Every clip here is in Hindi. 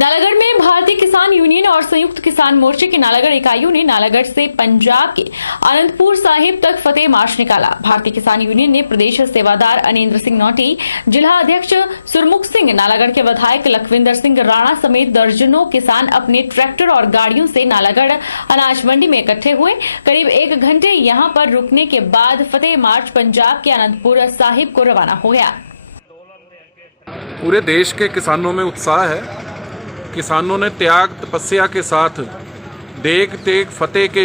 नालागढ़ में भारतीय किसान यूनियन और संयुक्त किसान मोर्चे की नालागढ़ इकाइयों ने नालागढ़ से पंजाब के आनंदपुर साहिब तक फतेह मार्च निकाला। भारतीय किसान यूनियन ने प्रदेश सेवादार अनिंद्र सिंह नौटी, जिला अध्यक्ष सुरमुख सिंह, नालागढ़ के विधायक लखविंदर सिंह राणा समेत दर्जनों किसान अपने ट्रैक्टर और गाड़ियों से नालागढ़ अनाज मंडी में इकट्ठे हुए। करीब 1 घंटे यहां पर रुकने के बाद फतेह मार्च पंजाब के आनंदपुर साहिब को रवाना हो गया। पूरे देश के किसानों में उत्साह है। किसानों ने त्याग तपस्या के साथ देख तेग फतेह के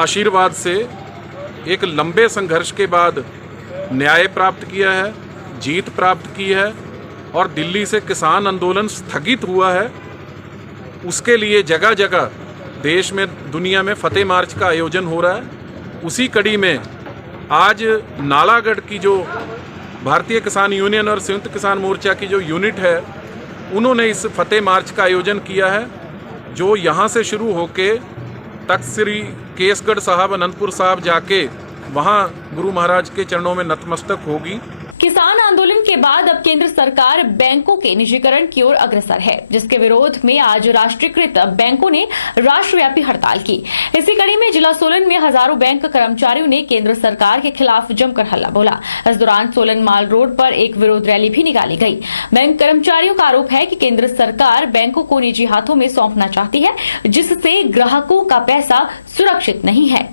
आशीर्वाद से एक लंबे संघर्ष के बाद न्याय प्राप्त किया है, जीत प्राप्त की है और दिल्ली से किसान आंदोलन स्थगित हुआ है। उसके लिए जगह जगह देश में, दुनिया में फतेह मार्च का आयोजन हो रहा है। उसी कड़ी में आज नालागढ़ की जो भारतीय किसान यूनियन और संयुक्त किसान मोर्चा की जो यूनिट है, उन्होंने इस फतेह मार्च का आयोजन किया है, जो यहाँ से शुरू होके तख्त श्री केसगढ़ साहब, अनंतपुर साहब जाके वहाँ गुरु महाराज के चरणों में नतमस्तक होगी। किसान आंदोलन के बाद अब केंद्र सरकार बैंकों के निजीकरण की ओर अग्रसर है, जिसके विरोध में आज राष्ट्रीयकृत बैंकों ने राष्ट्रव्यापी हड़ताल की। इसी कड़ी में जिला सोलन में हजारों बैंक कर्मचारियों ने केंद्र सरकार के खिलाफ जमकर हल्ला बोला। इस दौरान सोलन माल रोड पर एक विरोध रैली भी निकाली गई। बैंक कर्मचारियों का आरोप है कि केंद्र सरकार बैंकों को निजी हाथों में सौंपना चाहती है, जिससे ग्राहकों का पैसा सुरक्षित नहीं है।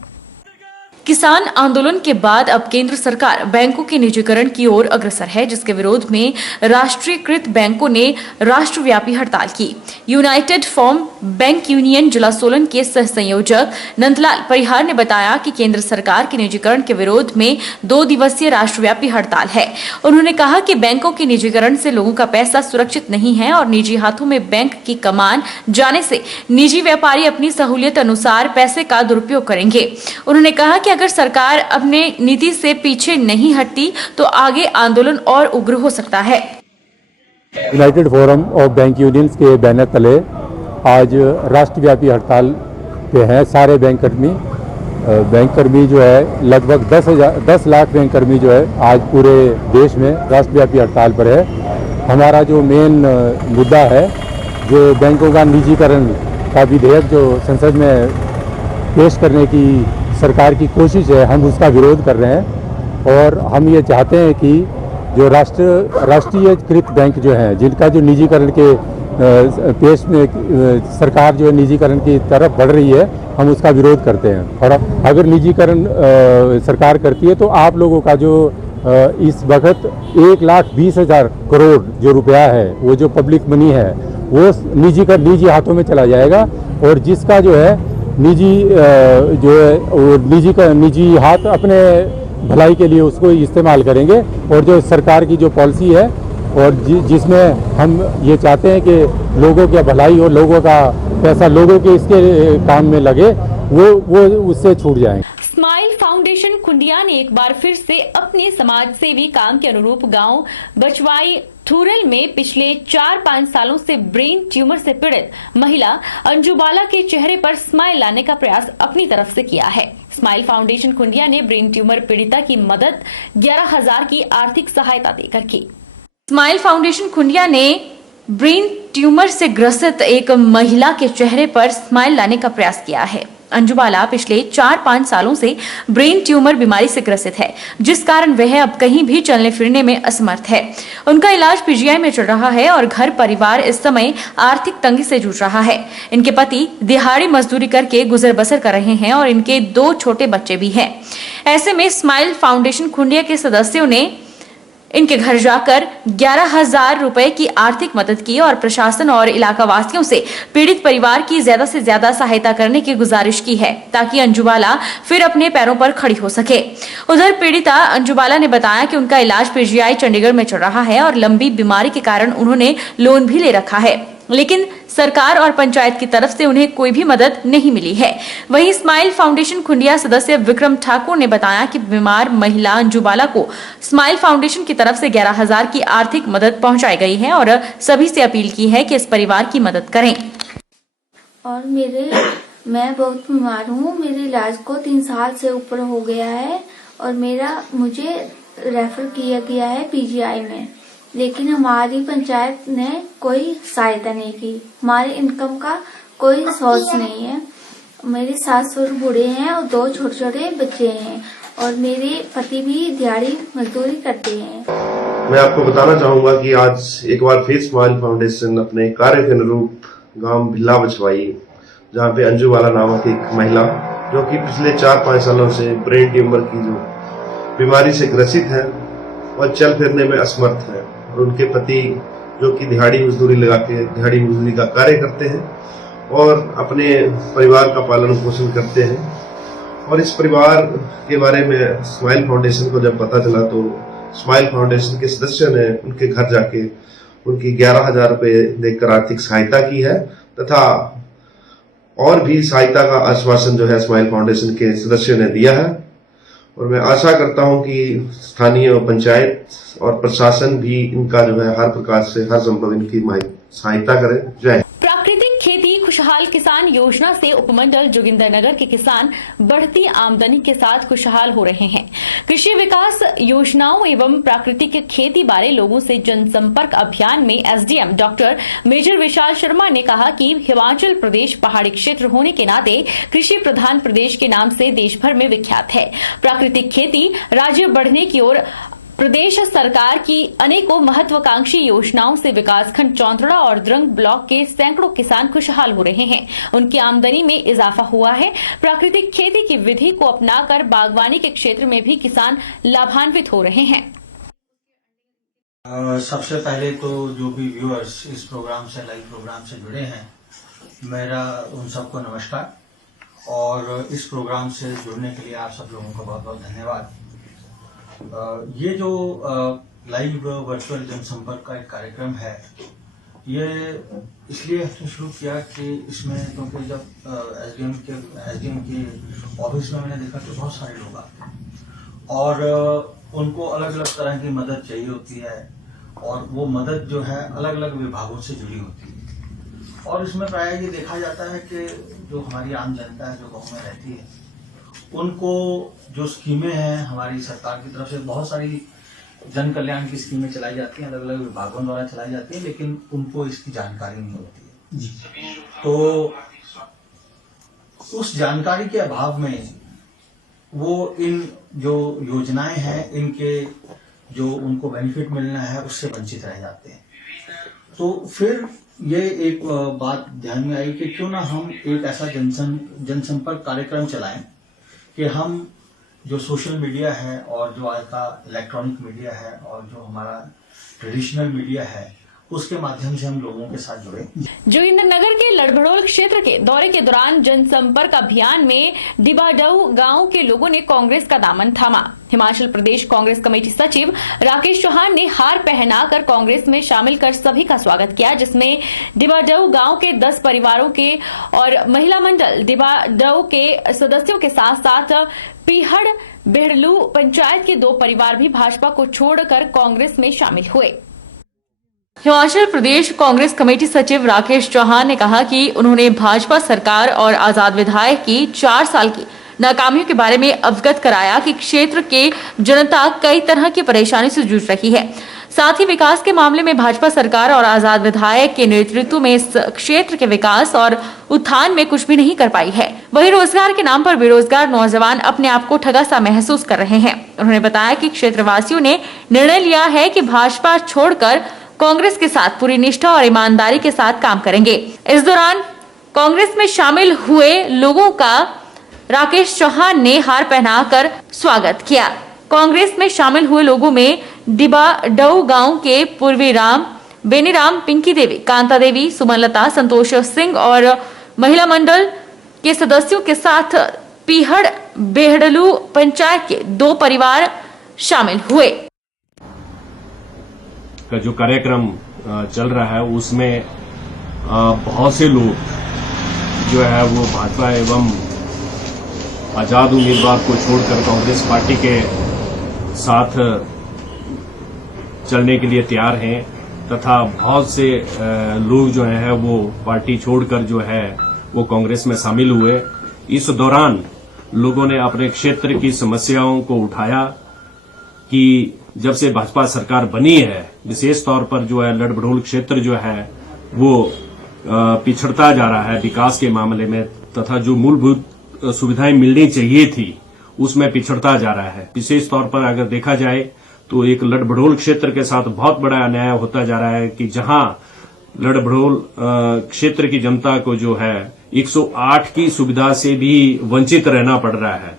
किसान आंदोलन के बाद अब केंद्र सरकार बैंकों के निजीकरण की ओर अग्रसर है, जिसके विरोध में राष्ट्रीयकृत बैंकों ने राष्ट्रव्यापी हड़ताल की। यूनाइटेड फॉर्म बैंक यूनियन जिला सोलन के सह संयोजक नंदलाल परिहार ने बताया कि केंद्र सरकार के निजीकरण के विरोध में 2 दिवसीय राष्ट्रव्यापी हड़ताल है। उन्होंने कहा कि बैंकों के निजीकरण से लोगों का पैसा सुरक्षित नहीं है और निजी हाथों में बैंक की कमान जाने से निजी व्यापारी अपनी सहूलियत अनुसार पैसे का दुरुपयोग करेंगे। उन्होंने कहा कि अगर सरकार अपने नीति से पीछे नहीं हटती तो आगे आंदोलन और उग्र हो सकता है। United forum of bank unions के बैनर तले आज राष्ट्रव्यापी हड़ताल पे हैं सारे बैंक कर्मी जो है लगभग 10 लाख बैंक कर्मी जो है आज पूरे देश में राष्ट्रव्यापी हड़ताल पर है। हमारा जो मेन मुद्दा है, जो बैंकों का निजीकरण का विधेयक जो संसद में पेश करने की सरकार की कोशिश है, हम उसका विरोध कर रहे हैं और हम ये चाहते हैं कि जो राष्ट्रीयकृत बैंक जो हैं, जिनका जो निजीकरण के पेश में सरकार जो है निजीकरण की तरफ बढ़ रही है, हम उसका विरोध करते हैं। और अगर निजीकरण सरकार करती है तो आप लोगों का जो इस वक्त 1,20,000 करोड़ जो रुपया है, वो जो पब्लिक मनी है, वो निजी हाथों में चला जाएगा और जिसका जो है निजी हाथ अपने भलाई के लिए उसको इस्तेमाल करेंगे। और जो सरकार की जो पॉलिसी है और जिसमें हम ये चाहते हैं कि लोगों की भलाई और लोगों का पैसा लोगों के इसके काम में लगे, वो उससे छूट जाएंगे। स्माइल फाउंडेशन खुंडिया ने एक बार फिर से अपने समाज सेवी काम के अनुरूप गांव बचवाई थूरल में पिछले 4-5 सालों से ब्रेन ट्यूमर से पीड़ित महिला अंजू बाला के चेहरे पर स्माइल लाने का प्रयास अपनी तरफ से किया है। स्माइल फाउंडेशन खुंडिया ने ब्रेन ट्यूमर पीड़िता की मदद 11,000 की आर्थिक सहायता देकर की। स्माइल फाउंडेशन खुंडिया ने ब्रेन ट्यूमर से ग्रसित एक महिला के चेहरे पर स्माइल लाने का प्रयास किया है। अंजू बाला पिछले 4-5 सालों से ब्रेन ट्यूमर बीमारी से ग्रसित है, जिस कारण वह अब कहीं भी चलने फिरने में असमर्थ है। उनका इलाज पीजीआई में चल रहा है और घर परिवार इस समय आर्थिक तंगी से जूझ रहा है। इनके पति दिहाड़ी मजदूरी करके गुजर बसर कर रहे हैं और इनके 2 छोटे बच्चे भी हैं। ऐसे में स्माइल फाउंडेशन खुंडिया के सदस्यों ने इनके घर जाकर 11,000 रुपए की आर्थिक मदद की और प्रशासन और इलाका वासियों से पीड़ित परिवार की ज्यादा से ज्यादा सहायता करने की गुजारिश की है, ताकि अंजू बाला फिर अपने पैरों पर खड़ी हो सके। उधर पीड़िता अंजू बाला ने बताया कि उनका इलाज पीजीआई चंडीगढ़ में चल रहा है और लंबी बीमारी के कारण उन्होंने लोन भी ले रखा है, लेकिन सरकार और पंचायत की तरफ से उन्हें कोई भी मदद नहीं मिली है। वहीं स्माइल फाउंडेशन खुंडिया सदस्य विक्रम ठाकुर ने बताया कि बीमार महिला अंजू बाला को स्माइल फाउंडेशन की तरफ से 11,000 की आर्थिक मदद पहुंचाई गई है और सभी से अपील की है कि इस परिवार की मदद करें। और मैं बहुत बीमार हूँ, मेरे इलाज को 3 साल से ऊपर हो गया है और मुझे रेफर किया गया है पीजीआई में। लेकिन हमारी पंचायत ने कोई सहायता नहीं की। हमारे इनकम का कोई सोर्स नहीं है। मेरे सास ससुर बूढ़े हैं और 2 छोटे छोटे बच्चे हैं और मेरे पति भी दिहाड़ी मजदूरी करते हैं। मैं आपको बताना चाहूंगा कि आज एक बार फिर स्माइल फाउंडेशन अपने कार्य के अनुरूप गांव भिल्ला बछवाई, जहां पे अंजू वाला नामक एक महिला जो कि पिछले 4-5 सालों से ब्रेन ट्यूमर की जो बीमारी से ग्रसित है और चल फिरने में असमर्थ है, और उनके पति जो कि दिहाड़ी मजदूरी लगा के दिहाड़ी मजदूरी का कार्य करते हैं और अपने परिवार का पालन पोषण करते हैं। और इस परिवार के बारे में स्माइल फाउंडेशन को जब पता चला तो स्माइल फाउंडेशन के सदस्यों ने उनके घर जाके उनकी 11,000 रुपए देकर आर्थिक सहायता की है, तथा और भी सहायता का आश्वासन जो है स्माइल फाउंडेशन के सदस्यों ने दिया है। और मैं आशा करता हूं कि स्थानीय पंचायत और प्रशासन भी इनका जो है हर प्रकार से हर संभव इनकी सहायता करे। जय। प्राकृतिक खेती खुशहाल किसान योजना से उपमंडल जोगिंदरनगर के किसान बढ़ती आमदनी के साथ खुशहाल हो रहे हैं। कृषि विकास योजनाओं एवं प्राकृतिक खेती बारे लोगों से जनसंपर्क अभियान में SDM doctor major Vishal Sharma ने कहा कि हिमाचल प्रदेश पहाड़ी क्षेत्र होने के नाते कृषि प्रधान प्रदेश के नाम से देश भर में विख्यात है। प्राकृतिक खेती राज्य बढ़ने की ओर प्रदेश सरकार की अनेकों महत्वाकांक्षी योजनाओं से विकासखंड चौंतड़ा और द्रंग ब्लॉक के सैकड़ों किसान खुशहाल हो रहे हैं। उनकी आमदनी में इजाफा हुआ है। प्राकृतिक खेती की विधि को अपनाकर बागवानी के क्षेत्र में भी किसान लाभान्वित हो रहे हैं। सबसे पहले तो जो भी व्यूअर्स इस प्रोग्राम से लाइव प्रोग्राम से जुड़े हैं, मेरा उन सबको नमस्कार, और इस प्रोग्राम से जुड़ने के लिए आप सब लोगों का बहुत बहुत धन्यवाद। ये जो लाइव वर्चुअल जनसंपर्क का एक कार्यक्रम है, ये इसलिए हमने शुरू किया कि इसमें क्योंकि जब एसडीएम के ऑफिस में मैंने देखा कि बहुत सारे लोग आते हैं और उनको अलग अलग तरह की मदद चाहिए होती है, और वो मदद जो है अलग अलग विभागों से जुड़ी होती है। और इसमें प्रायः ये देखा जाता है कि जो हमारी आम जनता है जो गाँव में रहती है, उनको जो स्कीमें हैं हमारी सरकार की तरफ से बहुत सारी जन कल्याण की स्कीमें चलाई जाती हैं, अलग अलग विभागों द्वारा चलाई जाती हैं, लेकिन उनको इसकी जानकारी नहीं होती है जी। तो उस जानकारी के अभाव में वो इन जो योजनाएं हैं, इनके जो उनको बेनिफिट मिलना है उससे वंचित रह जाते हैं। तो फिर ये एक बात ध्यान में आई कि क्यों ना हम एक ऐसा जनसंपर्क कार्यक्रम चलाएं कि हम जो सोशल मीडिया है और जो आज का इलेक्ट्रॉनिक मीडिया है और जो हमारा ट्रेडिशनल मीडिया है, उसके माध्यम से हम लोगों के साथ जुड़े। जोगिंदरनगर के लड़भड़ोल क्षेत्र के दौरे के दौरान जनसंपर्क अभियान में डिबाडऊ गांव के लोगों ने कांग्रेस का दामन थामा। हिमाचल प्रदेश कांग्रेस कमेटी सचिव राकेश चौहान ने हार पहनाकर कांग्रेस में शामिल कर सभी का स्वागत किया, जिसमें डिबाडऊ गांव के 10 परिवारों के और महिला मंडल डिबाडऊ के सदस्यों के साथ साथ पीहड़ बेहड़लू पंचायत के 2 परिवार भी भाजपा को छोड़कर कांग्रेस में शामिल हुए। हिमाचल प्रदेश कांग्रेस कमेटी सचिव राकेश चौहान ने कहा कि उन्होंने भाजपा सरकार और आजाद विधायक की 4 साल की नाकामियों के बारे में अवगत कराया कि क्षेत्र के जनता कई तरह की परेशानी से जूझ रही है। साथ ही विकास के मामले में भाजपा सरकार और आजाद विधायक के नेतृत्व में इस क्षेत्र के विकास और उत्थान में कुछ भी नहीं कर पाई है। वहीं रोजगार के नाम पर बेरोजगार नौजवान अपने आप को ठगा सा महसूस कर रहे हैं। उन्होंने बताया कि क्षेत्रवासियों ने निर्णय लिया है कि भाजपा छोड़कर कांग्रेस के साथ पूरी निष्ठा और ईमानदारी के साथ काम करेंगे। इस दौरान कांग्रेस में शामिल हुए लोगों का राकेश चौहान ने हार पहनाकर स्वागत किया। कांग्रेस में शामिल हुए लोगों में डिबाडऊ गांव के पूर्वी राम, बेनीराम, पिंकी देवी, कांता देवी, सुमनलता, संतोष सिंह और महिला मंडल के सदस्यों के साथ पीहड़ बेहड़लू पंचायत के 2 परिवार शामिल हुए। का जो कार्यक्रम चल रहा है उसमें बहुत से लोग जो है वो भाजपा एवं आजाद उम्मीदवार को छोड़कर कांग्रेस पार्टी के साथ चलने के लिए तैयार हैं, तथा बहुत से लोग जो हैं वो पार्टी छोड़कर जो है वो कांग्रेस में शामिल हुए। इस दौरान लोगों ने अपने क्षेत्र की समस्याओं को उठाया कि जब से भाजपा सरकार बनी है, विशेष तौर पर जो है लड़भड़ोल क्षेत्र जो है वो पिछड़ता जा रहा है विकास के मामले में, तथा जो मूलभूत सुविधाएं मिलनी चाहिए थी उसमें पिछड़ता जा रहा है। विशेष तौर पर अगर देखा जाए तो एक लड़भड़ोल क्षेत्र के साथ बहुत बड़ा अन्याय होता जा रहा है कि जहां लड़भड़ोल क्षेत्र की जनता को जो है 108 की सुविधा से भी वंचित रहना पड़ रहा है।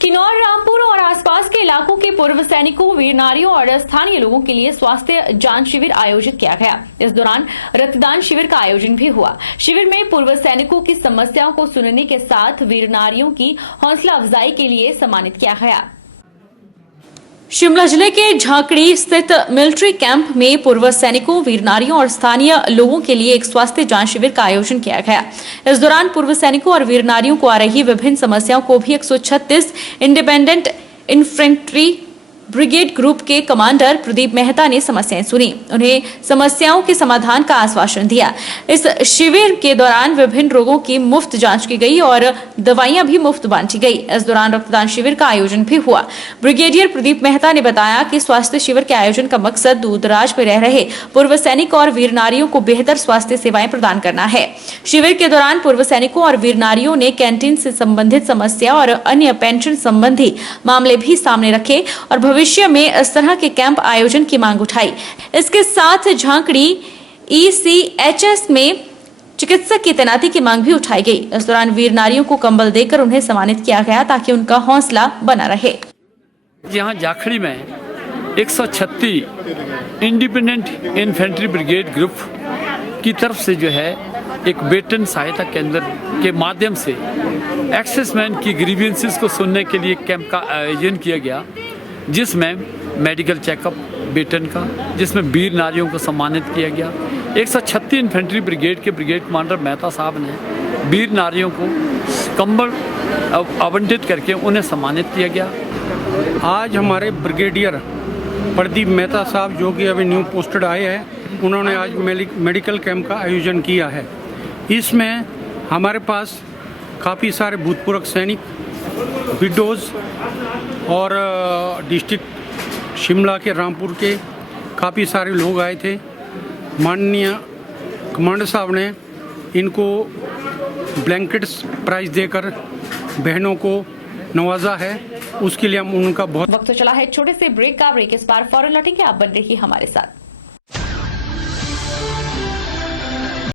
किन्नौर, रामपुर और आसपास के इलाकों के पूर्व सैनिकों, वीर नारियों और स्थानीय लोगों के लिए स्वास्थ्य जांच शिविर आयोजित किया गया। इस दौरान रक्तदान शिविर का आयोजन भी हुआ। शिविर में पूर्व सैनिकों की समस्याओं को सुनने के साथ वीर नारियों की हौसला अफजाई के लिए सम्मानित किया गया। शिमला जिले के झांकड़ी स्थित मिलिट्री कैंप में पूर्व सैनिकों, वीर नारियों और स्थानीय लोगों के लिए एक स्वास्थ्य जांच शिविर का आयोजन किया गया। इस दौरान पूर्व सैनिकों और वीर नारियों को आ रही विभिन्न समस्याओं को भी 136 इंडिपेंडेंट इन्फेंट्री ब्रिगेड ग्रुप के कमांडर प्रदीप मेहता ने समस्याएं सुनी, उन्हें समस्याओं के समाधान का आश्वासन दिया। इस शिविर के दौरान विभिन्न रोगों की मुफ्त जांच की गई और दवाइयां भी मुफ्त बांटी गई। इस दौरान रक्तदान शिविर का आयोजन भी हुआ। ब्रिगेडियर प्रदीप मेहता ने बताया कि स्वास्थ्य शिविर के आयोजन का मकसद दूर दराज में रह रहे पूर्व सैनिक और वीर नारियों को बेहतर स्वास्थ्य सेवाएं प्रदान करना है। शिविर के दौरान पूर्व सैनिकों और वीर नारियों ने कैंटीन से संबंधित समस्या और अन्य पेंशन संबंधी मामले भी सामने रखे और भविष्य में इस तरह के कैंप आयोजन की मांग उठाई। इसके साथ झांकड़ी ECHS में चिकित्सक की तैनाती की मांग भी उठाई गई। इस दौरान वीर नारियों को कंबल देकर उन्हें सम्मानित किया गया ताकि उनका हौसला बना रहे। यहाँ झांकड़ी में 136 इंडिपेंडेंट इन्फेंट्री ब्रिगेड ग्रुप की तरफ से जो है एक वेतन सहायता केंद्र के माध्यम से एक्सेसमैन की ग्रीवेंसेस को सुनने के लिए कैंप का आयोजन किया गया, जिसमें मेडिकल चेकअप वेतन का, जिसमें वीर नारियों को सम्मानित किया गया। 136 इन्फेंट्री ब्रिगेड के ब्रिगेड कमांडर मेहता साहब ने वीर नारियों को कंबल आवंटित करके उन्हें सम्मानित किया गया। आज हमारे ब्रिगेडियर प्रदीप मेहता साहब जो कि अभी न्यू पोस्टेड आए हैं, उन्होंने आज मेडिकल कैंप का आयोजन किया है। इसमें हमारे पास काफ़ी सारे भूतपूर्व सैनिक, विडोज़ और डिस्ट्रिक्ट शिमला के, रामपुर के काफ़ी सारे लोग आए थे। माननीय कमांडर साहब ने इनको ब्लैंकेट्स प्राइज देकर बहनों को नवाजा है, उसके लिए हम उनका बहुत। वक्त तो चला है छोटे से ब्रेक का। ब्रेक इस बार फौरन लौटेंगे, आप बन रही हमारे साथ।